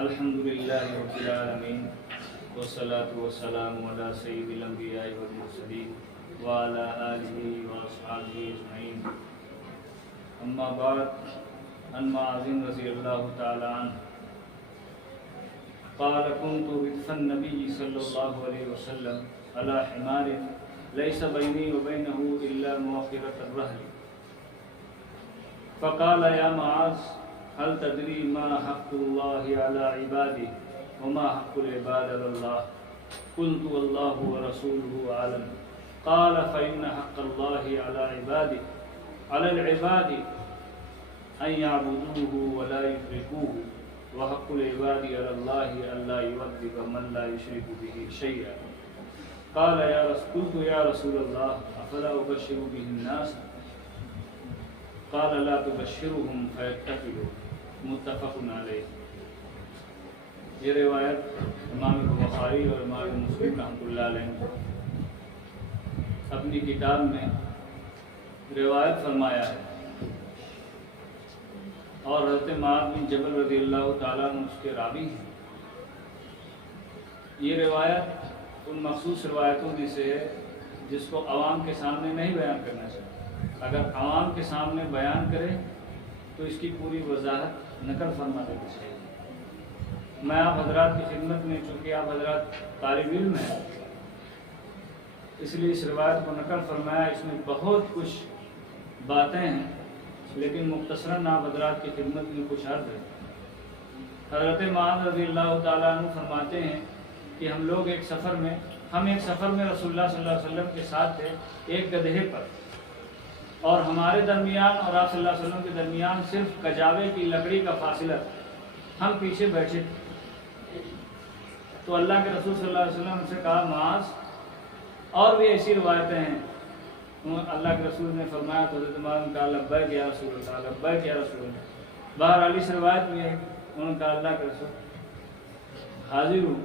الحمدللہ رب العالمین والصلاة والسلام علی سید الانبیاء والمرسلین وعلی آلہ واصحابہ اجمعین اما بعد عن معاذ رضی اللہ تعالی عنہ قال كنت ردف النبی صلی اللہ علیہ وسلم على حمار ليس بيني وبينه إلا مؤخرة الرحل فقال يا معاذ هل تدري ما حق الله على عباده وما حق العباد على الله قلت والله ورسوله أعلم قال فإن حق الله على عباده على العباد أن يعبدوه ولا يشركوه وحق العباد على الله ألا يعذب من لا يشرك به شيئا قال قلت يا رسول الله أفلا أبشر به الناس قال لا تبشرهم فيتكلوا متفق علیہ۔ یہ روایت امام بخاری اور امام مسلم رحمۃ اللہ علیہ اپنی کتاب میں روایت فرمایا ہے، اور حضرت معاذ بن جبل رضی اللہ تعالیٰ عنہ اس کے راوی ہیں۔ یہ روایت ان مخصوص روایتوں میں سے ہے جس کو عوام کے سامنے نہیں بیان کرنا چاہیے۔ اگر عوام کے سامنے بیان کرے تو اس کی پوری وضاحت نقل فرما دینی چاہیے۔ میں آپ حضرات کی خدمت میں، چونکہ آپ حضرات طالب علم ہیں، اس لیے اس روایت کو نقل فرمایا۔ اس میں بہت کچھ باتیں ہیں، لیکن مختصراً آپ حضرات کی خدمت میں کچھ عرض ہے۔ حضرت معاذ رضی اللہ تعالیٰ عنہ فرماتے ہیں کہ ہم ایک سفر میں رسول اللہ صلی اللہ علیہ وسلم کے ساتھ تھے، ایک گدھے پر، اور ہمارے درمیان اور آپ صلی اللہ علیہ وسلم کے درمیان صرف کجاوے کی لکڑی کا فاصلہ، ہم پیچھے بیٹھے تھے۔ تو اللہ کے رسول صلی اللہ علیہ وسلم سے کہا معاذ، اور بھی ایسی روایتیں ہیں، اللہ کے رسول نے فرمایا تو حضرت معاذ نے کہا لبیک یا رسول اللہ، لبیک یا رسول اللہ۔ بہرحال اس روایت میں انہوں نے کہا اللہ کے رسول حاضر ہوں۔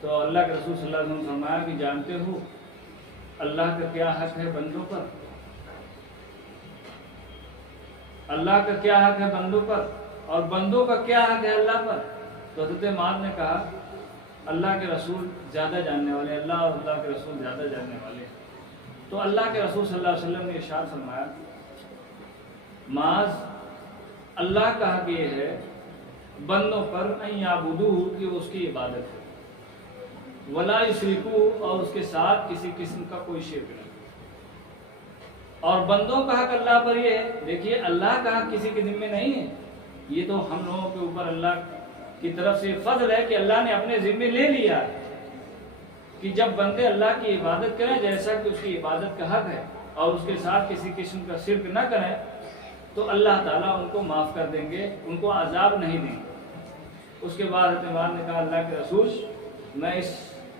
تو اللہ کے رسول صلی اللہ علیہ وسلم نے فرمایا کہ جانتے ہو اللہ کا کیا حق ہے بندوں پر؟ اللہ کا کیا حق ہے بندوں پر، اور بندوں کا کیا حق ہے اللہ پر؟ تو حضرت معاذ نے کہا اللہ کے رسول زیادہ جاننے والے، اللہ اور اللہ کے رسول زیادہ جاننے والے۔ تو اللہ کے رسول صلی اللہ علیہ وسلم نے ارشاد فرمایا معاذ، اللہ کا حق یہ ہے بندوں پر ان یعبدوہ، کہ اس کی عبادت ہے، ولا یشرکو، اور اس کے ساتھ کسی قسم کا کوئی شرک نہیں۔ اور بندوں کا حق اللہ پر یہ ہے، دیکھیے اللہ کا حق کسی کے ذمہ نہیں ہے، یہ تو ہم لوگوں کے اوپر اللہ کی طرف سے فضل ہے کہ اللہ نے اپنے ذمہ لے لیا ہے کہ جب بندے اللہ کی عبادت کریں جیسا کہ اس کی عبادت کا حق ہے، اور اس کے ساتھ کسی قسم کا شرک نہ کریں، تو اللہ تعالیٰ ان کو معاف کر دیں گے، ان کو عذاب نہیں دیں گے۔ اس کے بعد حضرت معاذ نے کہا اللہ کے رسول، میں اس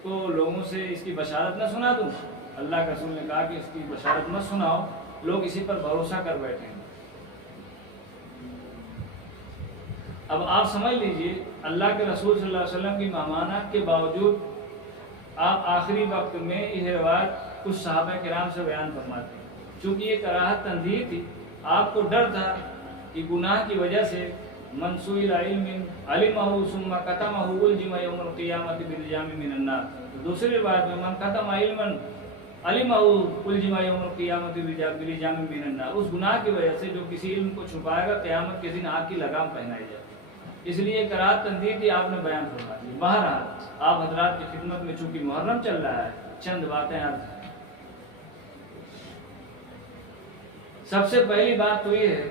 کو لوگوں سے اس کی بشارت نہ سنا دوں؟ اللہ کے رسول نے کہا کہ اس کی بشارت مت سناؤ، لوگ اسی پر بھروسہ کر بیٹھے ہیں۔ اب آپ سمجھ لیجئے اللہ کے رسول صلی اللہ علیہ وسلم کی مامانت کے باوجود آپ آخری وقت میں یہ روایت کچھ صحابہ کرام سے بیان فرماتے ہیں، چونکہ یہ کراہت تنظیر تھی، آپ کو ڈر تھا کہ گناہ کی وجہ سے من سئل علم علمہ ثم کتمہ الجم یوم القیامۃ بالجام من النار۔ دوسری روایت میں من کتم علما علمہ الجم یوم القیامۃ بالجام من النار، اس گناہ کی وجہ سے جو کسی علم کو چھپائے گا قیامت کے دن آگ کی لگام پہنائی جائے۔ اس لیے کراہت تنظیر تھی، آپ نے بیان فرما دی۔ بہرحال آپ حضرات کی خدمت میں چونکہ محرم چل رہا ہے، چند باتیں عرض ہیں۔ سب سے پہلی بات تو یہ ہے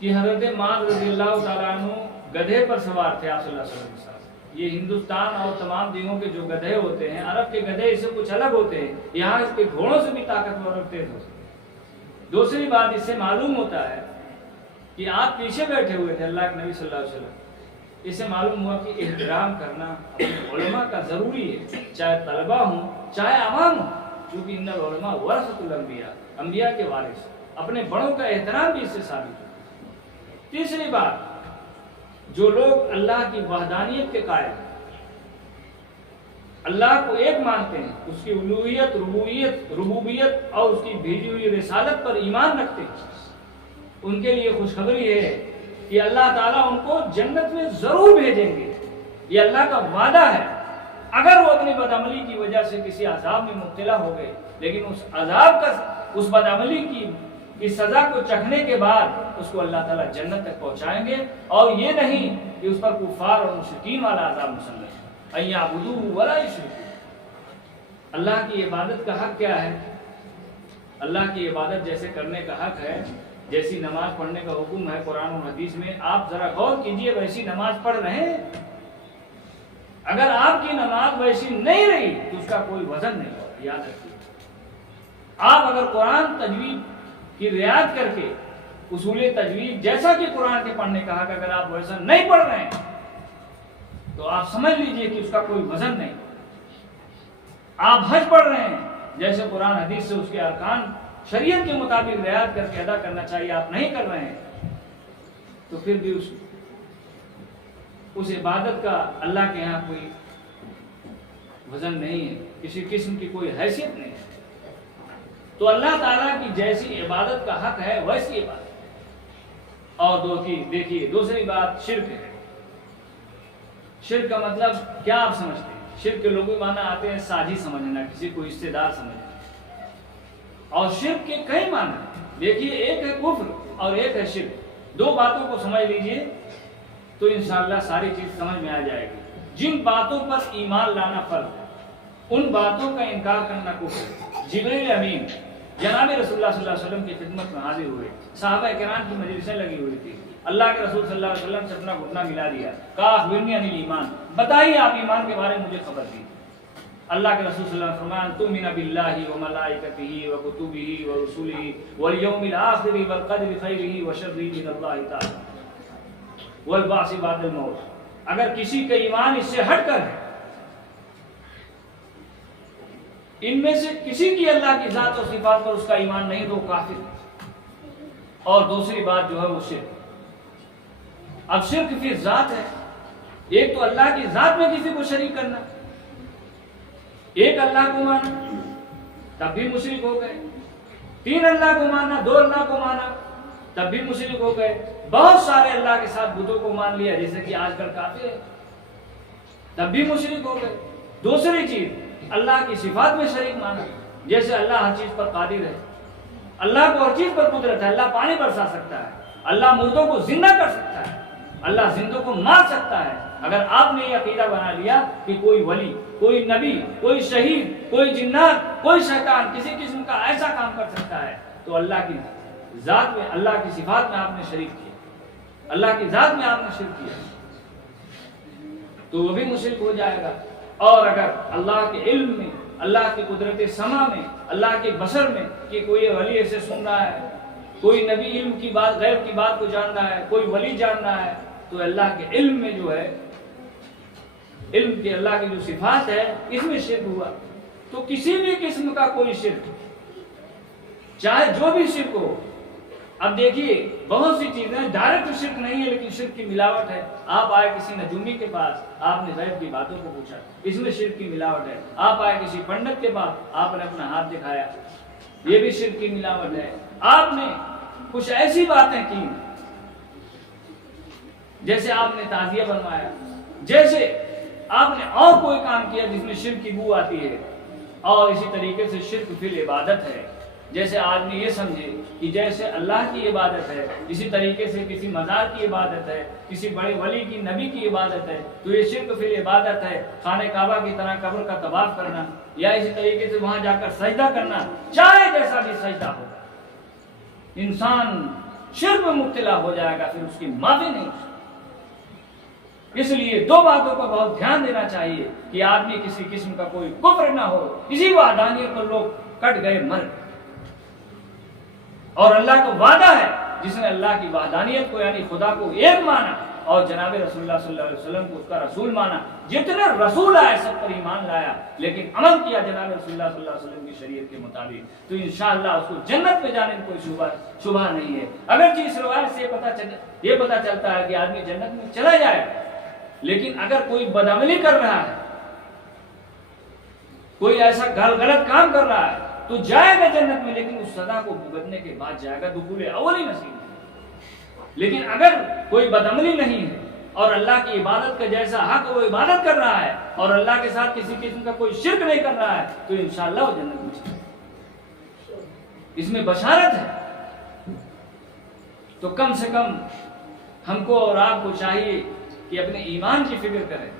کہ حضرت معاذ رضی اللہ تعالیٰ عنہ گدھے پر سوار تھے آپ صلی اللہ علیہ وسلم کے ساتھ۔ یہ ہندوستان اور تمام دیگوں کے جو گدھے ہوتے ہیں، عرب کے گدھے اس سے کچھ الگ ہوتے ہیں، یہاں اس کے گھوڑوں سے بھی طاقتور اور تیز ہوتے ہیں۔ دوسری بات اس سے معلوم ہوتا ہے کہ آپ پیچھے بیٹھے ہوئے تھے اللہ کے نبی صلی اللہ علیہ وسلم، اس سے معلوم ہوا کہ احترام کرنا اپنے علماء کا ضروری ہے، چاہے طلبہ ہوں چاہے عوام ہوں، کیونکہ ان العلماء ورثۃ الانبیاء، انبیاء کے وارث، اپنے بڑوں کا احترام بھی اس سے ثابت ہے۔ تیسری بات، جو لوگ اللہ کی وحدانیت کے قائل ہیں، اللہ کو ایک مانتے ہیں، اس کی الوہیت، ربوبیت اور اس کی بھیجی ہوئی رسالت پر ایمان رکھتے ہیں، ان کے لیے خوشخبری ہے کہ اللہ تعالیٰ ان کو جنت میں ضرور بھیجیں گے، یہ اللہ کا وعدہ ہے۔ اگر وہ اپنی بدعملی کی وجہ سے کسی عذاب میں مبتلا ہو گئے، لیکن اس عذاب کا، اس بدعملی کی سزا کو چکھنے کے بعد اس کو اللہ تعالیٰ جنت تک پہنچائیں گے، اور یہ نہیں کہ اس پر کفار اور مشرکین والا عذاب مسلط ہے۔ اَیَعْبُدُوهُ وَلَا یُشْرِکُوا، اللہ کی عبادت کا حق کیا ہے؟ اللہ کی عبادت جیسے کرنے کا حق ہے، جیسی نماز پڑھنے کا حکم ہے قرآن و حدیث میں، آپ ذرا غور کیجئے ویسی نماز پڑھ رہے ہیں؟ اگر آپ کی نماز ویسی نہیں رہی تو اس کا کوئی وزن نہیں ہوگا، یاد رکھیے۔ آپ اگر قرآن تجوید کی رعایت کر کے اصول تجوید جیسا کہ قرآن کے پڑھنے کا حق، اگر آپ ویسا نہیں پڑھ رہے ہیں تو آپ سمجھ لیجئے کہ اس کا کوئی وزن نہیں۔ آپ حج پڑھ رہے ہیں، جیسے قرآن حدیث سے اس کے ارکان شریعت کے مطابق رعایت کر کے ادا کرنا چاہیے، آپ نہیں کر رہے ہیں تو پھر بھی اس عبادت کا اللہ کے ہاں کوئی وزن نہیں ہے، کسی قسم کی کوئی حیثیت نہیں ہے۔ تو اللہ تعالیٰ کی جیسی عبادت کا حق ہے ویسی عبادت۔ اور دیکھیے دوسری بات شرک ہے۔ شرک کا مطلب کیا آپ سمجھتے ہیں؟ شرک کے لغوی معنی آتے ہیں ساجی سمجھنا، کسی کو حصے دار سمجھنا، اور شرک کے کئی معنی ہیں۔ دیکھیے ایک ہے کفر اور ایک ہے شرک، دو باتوں کو سمجھ لیجئے تو انشاءاللہ ساری چیز سمجھ میں آ جائے گی۔ جن باتوں پر ایمان لانا فرض ہے ان باتوں کا انکار کرنا کفر ہے۔ جبریل امین جناب رسول اللہ صلی اللہ علیہ وسلم کی خدمت میں حاضر ہوئے، صحابہ کرام کی مجلسیں لگی ہوئی تھی، اللہ کے رسول صلی اللہ علیہ وسلم سے اپنا گھٹنا ملا دیا، کہا اخبرنی عن الایمان، بتائیے آپ ایمان کے بارے میں مجھے خبر دی۔ اللہ کے رسول صلی اللہ علیہ وسلم فرمایا تؤمن باللہ وملائکتہ وکتبہ ورسلہ والیوم الآخر والقدر خیرہ وشرہ من اللہ تعالی والبعث بعد الموت۔ اگر کسی کا ایمان اس سے ہٹ کر ہے، ان میں سے کسی کی اللہ کی ذات و صفات پر اس کا ایمان نہیں تو کافر ہے۔ اور دوسری بات جو ہے وہ شرک۔ اب شرک پھر ذات ہے، ایک تو اللہ کی ذات میں کسی کو شریک کرنا، ایک اللہ کو مانا تب بھی مشرک ہو گئے، تین اللہ کو مانا، دو اللہ کو مانا تب بھی مشرک ہو گئے، بہت سارے اللہ کے ساتھ بتوں کو مان لیا جیسے کہ آج کل کافر ہے تب بھی مشرک ہو گئے۔ دوسری چیز اللہ کی صفات میں شریک مانا، جیسے اللہ ہر چیز پر قادر ہے، اللہ کو ہر چیز پر قدرت ہے، اللہ پانی برسا سکتا ہے، اللہ مردوں کو زندہ کر سکتا ہے، اللہ زندوں کو مار سکتا ہے۔ اگر آپ نے یہ عقیدہ بنا لیا کہ کوئی ولی، کوئی نبی، کوئی شہید، کوئی جنات، کوئی شیطان کسی قسم کا ایسا کام کر سکتا ہے تو اللہ کی ذات میں، اللہ کی صفات میں آپ نے شریک کیا، اللہ کی ذات میں آپ نے شرک کیا تو وہ بھی مشرک ہو جائے گا۔ اور اگر اللہ کے علم میں، اللہ کی قدرت سما میں، اللہ کے بصر میں کہ کوئی ولی ایسے سن رہا ہے، کوئی نبی علم کی بات، غیب کی بات کو جان رہا ہے، کوئی ولی جان رہا ہے، تو اللہ کے علم میں جو ہے، علم کے اللہ کی جو صفات ہے اس میں شرک ہوا۔ تو کسی بھی قسم کا کوئی شرک، چاہے جو بھی شرک ہو، اب دیکھیے بہت سی چیزیں ڈائریکٹ شرک نہیں ہے لیکن شرک کی ملاوٹ ہے۔ آپ آئے کسی نجومی کے پاس، آپ نے غیب کی باتوں کو پوچھا، اس میں شرک کی ملاوٹ ہے۔ آپ آئے کسی پنڈت کے پاس، آپ نے اپنا ہاتھ دکھایا، یہ بھی شرک کی ملاوٹ ہے۔ آپ نے کچھ ایسی باتیں کی جیسے آپ نے تعزیہ بنوایا، جیسے آپ نے اور کوئی کام کیا جس میں شرک کی بو آتی ہے، اور اسی طریقے سے شرک فی العبادت ہے۔ جیسے آدمی یہ سمجھے کہ جیسے اللہ کی عبادت ہے اسی طریقے سے کسی مزار کی عبادت ہے، کسی بڑے ولی کی، نبی کی عبادت ہے، تو یہ شرک فی العبادت ہے۔ خانہ کعبہ کی طرح قبر کا طواف کرنا یا اسی طریقے سے وہاں جا کر سجدہ کرنا، چاہے جیسا بھی سجدہ ہوگا، انسان شرک میں مبتلا ہو جائے گا، پھر اس کی معافی نہیں۔ اس لیے دو باتوں پر بہت دھیان دینا چاہیے کہ آدمی کسی قسم کا کوئی کفر نہ ہو، اسی وحدانیت پر لوگ کٹ گئے، مر گئے۔ اور اللہ کا وعدہ ہے جس نے اللہ کی وحدانیت کو یعنی خدا کو ایک مانا اور جناب رسول اللہ صلی اللہ علیہ وسلم کو اس کا رسول مانا، جتنے رسول آئے سب پر ایمان لایا لیکن عمل کیا جناب رسول اللہ صلی اللہ علیہ وسلم کی شریعت کے مطابق، تو انشاءاللہ اس کو جنت میں جانے میں کوئی شبہ نہیں ہے۔ اگرچہ اس روایت سے یہ پتہ چلتا ہے کہ آدمی جنت میں چلا جائے، لیکن اگر کوئی بدعملی کر رہا ہے، کوئی ایسا غلط کام کر رہا ہے تو جائے گا جنت میں، لیکن اس سزا کو بھگتنے کے بعد جائے گا، دخول اولی نصیب ہے۔ لیکن اگر کوئی بدعملی نہیں ہے اور اللہ کی عبادت کا جیسا حق وہ عبادت کر رہا ہے اور اللہ کے ساتھ کسی قسم کا کوئی شرک نہیں کر رہا ہے تو انشاءاللہ وہ جنت میں چلے گا۔ اس میں بشارت ہے۔ تو کم سے کم ہم کو اور آپ کو چاہیے کہ اپنے ایمان کی فکر کریں،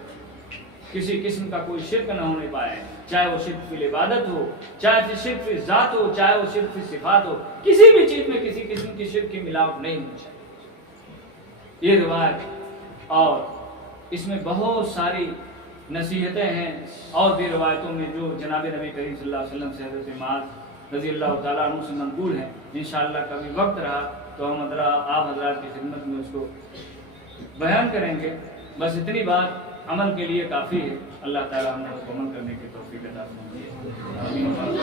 کسی قسم کا کوئی شرک نہ ہونے پائے، چاہے وہ شرک فی العبادت ہو، چاہے شرک فی ذات ہو، چاہے وہ شرک فی صفات ہو، کسی بھی چیز میں کسی قسم کی شرک کی ملاوٹ نہیں ہونی چاہیے۔ یہ روایت اور اس میں بہت ساری نصیحتیں ہیں، اور بھی روایتوں میں جو جناب نبی کریم صلی اللہ علیہ وسلم سے حضرت معاذ رضی اللہ تعالیٰ عنہ سے منقول ہیں۔ انشاءاللہ کبھی وقت رہا تو ہم آپ حضرات کی خدمت میں اس کو بیان کریں گے۔ بس اتنی بات عمل کے لیے کافی ہے۔ اللہ تعالیٰ ہم نے اس کو عمل کرنے کی توفیق عطا فرمائے۔ آمین۔